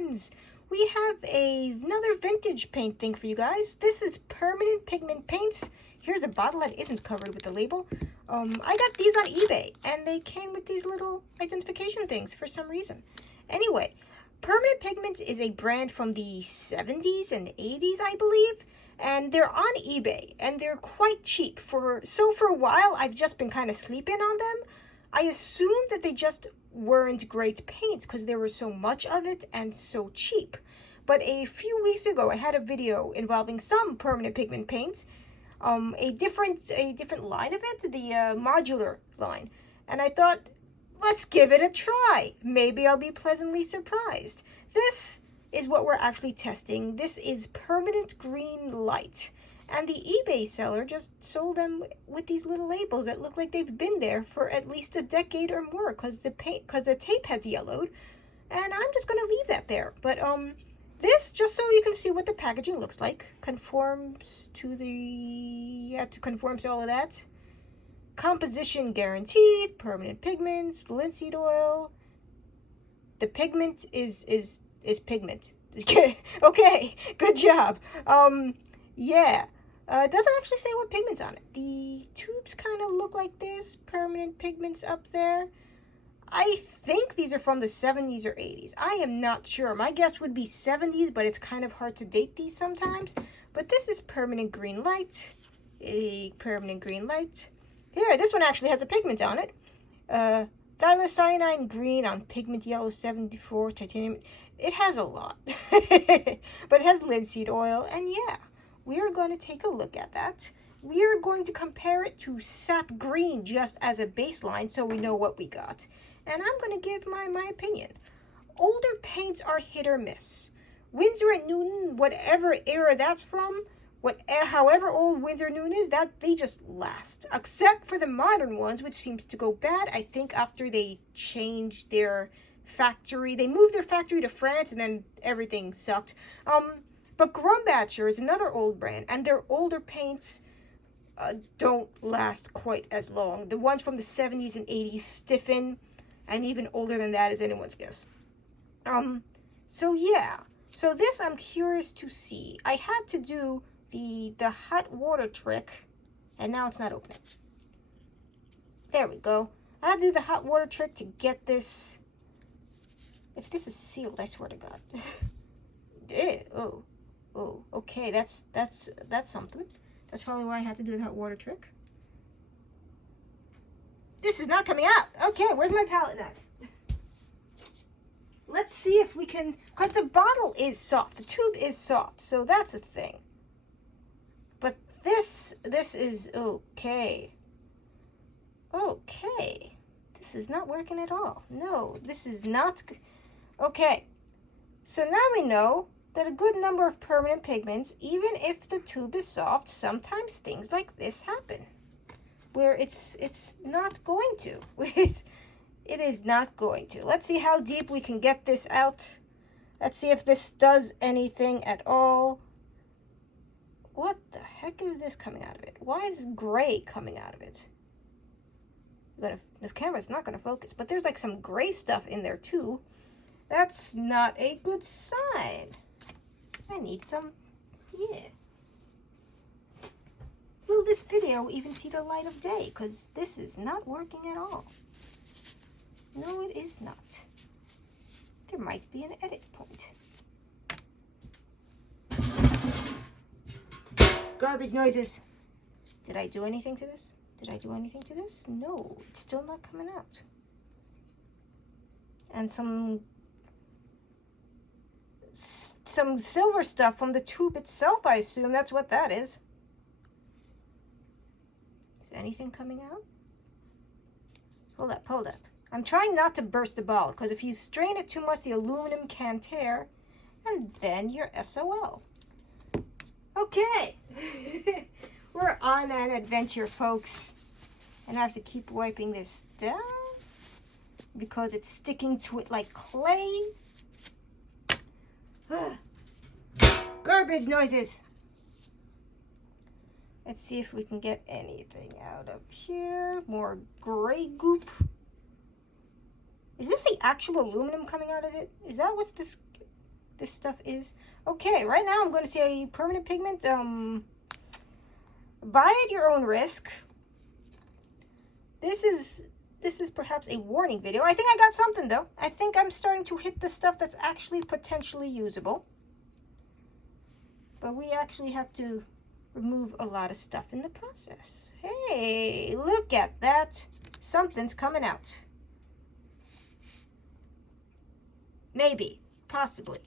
friends, we have another vintage paint thing for you guys. This is permanent pigment paints. Here's a bottle that isn't covered with the label. I got these on eBay, and they came with these little identification things for some reason. Anyway, Permanent Pigments is a brand from the 70s and 80s, I believe, and they're on eBay, and they're quite cheap. For a while, I've just been kind of sleeping on them. I assumed that they just weren't great paints because there was so much of it and so cheap. But a few weeks ago, I had a video involving some permanent pigment paints, a different line of it, the modular line, and I thought, let's give it a try. Maybe I'll be pleasantly surprised. This is what we're actually testing. This is Permanent Green Light. And the eBay seller just sold them with these little labels that look like they've been there for at least a decade or more because the tape has yellowed. And I'm just going to leave that there. But this, just so you can see what the packaging looks like, conforms to conforms to all of that. Composition guaranteed, permanent pigments, linseed oil. The pigment is pigment. Okay, good job. Yeah. It doesn't actually say what pigment's on it. The tubes kind of look like this, permanent pigments up there. I think these are from the 70s or 80s. I am not sure. My guess would be 70s, but it's kind of hard to date these sometimes. But this is Permanent Green Light. A permanent green light. Here, this one actually has a pigment on it. Thylacyanine green on pigment yellow 74 titanium. It has a lot. But it has linseed oil, and yeah. We are going to take a look at that. We are going to compare it to sap green just as a baseline so we know what we got. And I'm going to give my opinion. Older paints are hit or miss. Winsor & Newton, whatever era that's from, however old Winsor & Newton is, that they just last. Except for the modern ones, which seems to go bad, I think, after they changed their factory. They moved their factory to France and then everything sucked. But Grumbacher is another old brand, and their older paints don't last quite as long. The ones from the 70s and 80s stiffen, and even older than that is anyone's guess. So yeah. So this I'm curious to see. I had to do the hot water trick, and now it's not opening. There we go. I had to do the hot water trick to get this. If this is sealed, I swear to God. Oh, okay, that's something. That's probably why I had to do that water trick. This is not coming out. Okay, where's my palette knife? Let's see if we can, because the bottle is soft. The tube is soft, so that's a thing. But this is okay. Okay. This is not working at all. No, this is not. Okay. So now we know that a good number of permanent pigments, even if the tube is soft, sometimes things like this happen. Where it's not going to. It is not going to. Let's see how deep we can get this out. Let's see if this does anything at all. What the heck is this coming out of it? Why is gray coming out of it? The camera's not going to focus, but there's like some gray stuff in there too. That's not a good sign. I need some, yeah. Will this video even see the light of day? Because this is not working at all. No, it is not. There might be an edit point. Garbage noises. Did I do anything to this? Did I do anything to this? No, it's still not coming out. And some silver stuff from the tube itself, I assume that's what that is. Is anything coming out? Hold up. I'm trying not to burst the bottle, because if you strain it too much, the aluminum can tear, and then you're SOL. Okay. We're on an adventure, folks. And I have to keep wiping this down, because it's sticking to it like clay. Garbage noises. Let's see if we can get anything out of here. More gray goop. Is this the actual aluminum coming out of it? Is that what's this? this stuff is. Okay, right now I'm going to say permanent pigment, buy at your own risk. This is perhaps a warning video. I think I got something though. I think I'm starting to hit the stuff that's actually potentially usable. But we actually have to remove a lot of stuff in the process. Hey, look at that. Something's coming out. Maybe, possibly.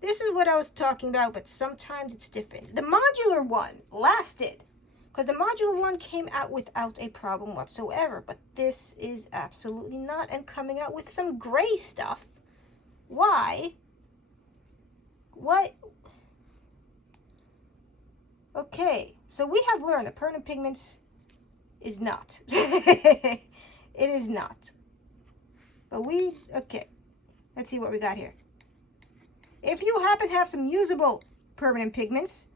This is what I was talking about, but sometimes it's different. The modular one lasted, because the modular one came out without a problem whatsoever, but this is absolutely not, and coming out with some gray stuff. Why? What? Okay, so we have learned that permanent pigments is not. It is not. But okay, let's see what we got here. If you happen to have some usable permanent pigments,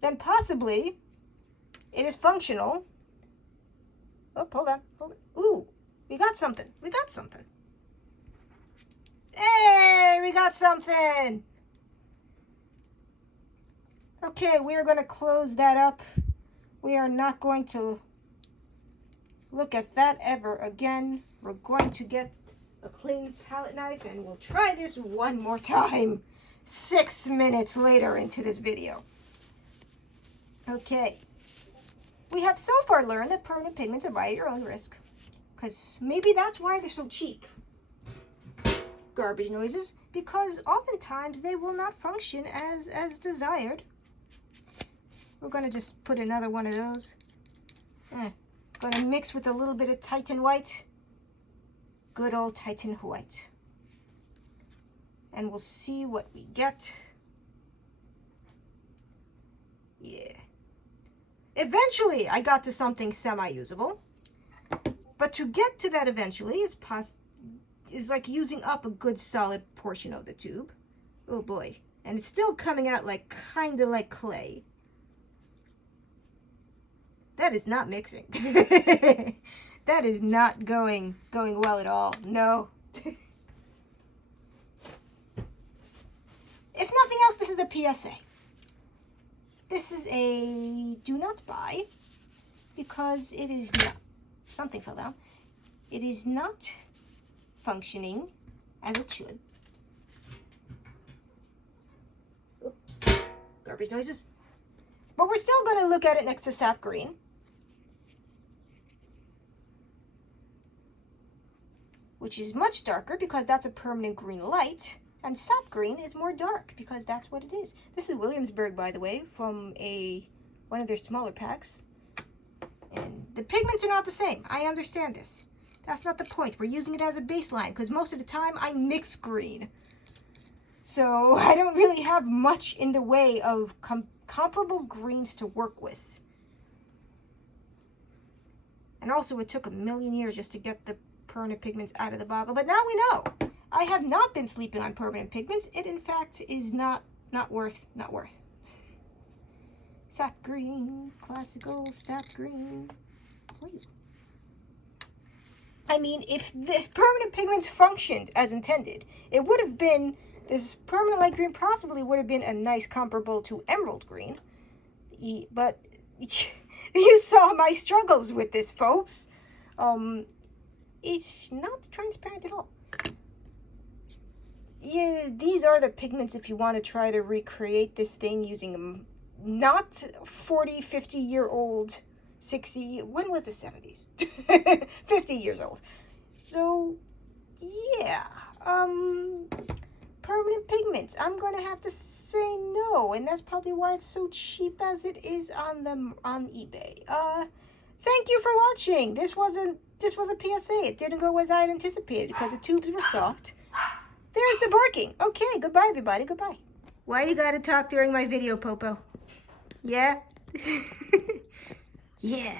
then possibly it is functional. Oh, hold on. Ooh, we got something. We got something. Hey, we got something. Okay, we are going to close that up. We are not going to look at that ever again. We're going to get a clean palette knife and we'll try this one more time 6 minutes later into this video. Okay, we have so far learned that permanent pigments are buy at your own risk, because maybe that's why they're so cheap. Garbage noises, because oftentimes they will not function as desired. We're going to just put another one of those. Going to mix with a little bit of Titan white. Good old Titan white. And we'll see what we get. Yeah. Eventually, I got to something semi-usable. But to get to that eventually is like using up a good solid portion of the tube. Oh boy. And it's still coming out like kind of like clay. That is not mixing. That is not going well at all. No. If nothing else, this is a PSA. This is a do not buy, because it is not, something fell down. It is not functioning as it should. Oh, garbage noises. But we're still going to look at it next to sap green. Which is much darker because that's a permanent green light, and sap green is more dark because that's what it is. This is Williamsburg, by the way, from one of their smaller packs. And the pigments are not the same. I understand this. That's not the point. We're using it as a baseline because most of the time I mix green. So I don't really have much in the way of comparable greens to work with. And also it took a million years just to get the permanent pigments out of the bottle, but now we know. I have not been sleeping on permanent pigments. It in fact is not worth. Sap green, classical sap green. I mean, if the permanent pigments functioned as intended, it would have been, this permanent light green possibly would have been a nice comparable to emerald green. But you saw my struggles with this, folks. It's not transparent at all. Yeah, these are the pigments if you want to try to recreate this thing using not 40, 50-year-old, 60, when was the 70s? 50 years old. So, yeah, permanent pigments, I'm going to have to say no, and that's probably why it's so cheap as it is on eBay. Thank you for watching. This was a PSA. It didn't go as I had anticipated because the tubes were soft. There's the barking. Okay, goodbye, everybody. Goodbye. Why you gotta talk during my video, Popo? Yeah? Yeah.